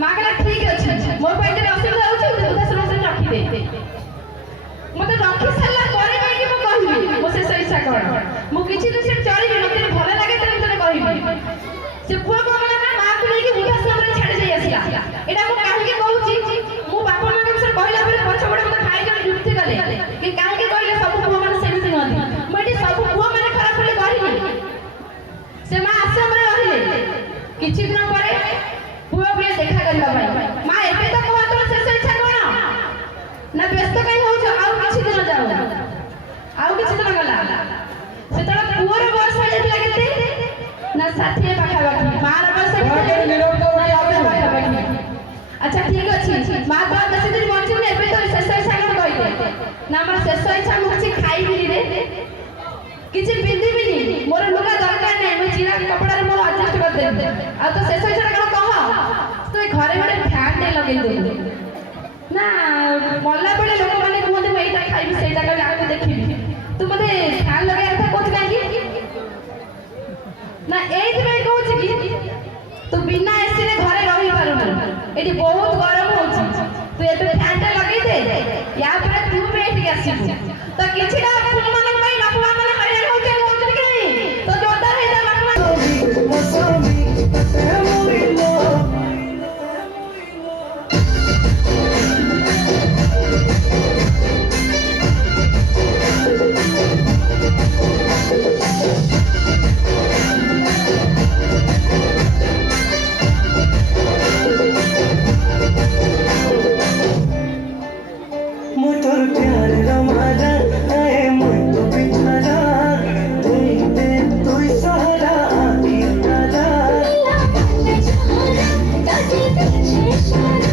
माँ कहला ठीक अच्छे मोर पेट रे असुविधा होछि वृद्धाश्रम से रखी दे मते रखी साला करे कहि मो कहबी मो से इच्छा कर मो किछि दिन से चलिबी मते भल लागे त मते कहबी से पुआ को गला ना मां को लेके वृद्धाश्रम रे छाड़ी जाई आसिला एटा मो काहे के कहूछि मो बापा मां के से कहला परे पछ बडे मते खाइ जण जुक्ति गले कि काहे के कहले सब पुआ माने सेमति नदी मते सब पुआ माने खराब बोले कहली से मां आश्रम रे रहिले किछि दिन परे पुआ भी देखा करबा भाई मां एते तो कहत तो शेष इच्छा कोन ना व्यस्त कहीं हो आउ किछि दिन जाऊ आउ किछि दिन गला से तोरा पुअर बयस हो जात लागते ना साथी पाखा बाकी मार बयस अच्छा ठीक अछि मां तो बेसी दिन बंची ने एबे तो शेष इच्छा कोन कहि ना हमर शेष इच्छा मु किछि खाइ बिली रे किछि बिंदी बिनी मोर लुगा दरकार नै मैं चिरा कपड़ा रे मोर एडजस्ट कर दे आ तो शेष इच्छा कोन कह तो घरे घरे फैन दे लगे दे ना मल्ला बेले लोक माने कहते मैं एटा खाइबी सेटा का आके देखिबी तू मते ध्यान लगे अर्थ कोच काई ना एत में कहूछ कि तू बिना एसी रे घरे रही पारुन एटी बहुत गरम होछ तू एबे फैन टा लगे दे या पर तू बैठ के आसी तो किछिना फुल माने पई नपुआ माने हरियाण होते होत कि नहीं तो जोरदार हे जा बाटवा मौसमी Shut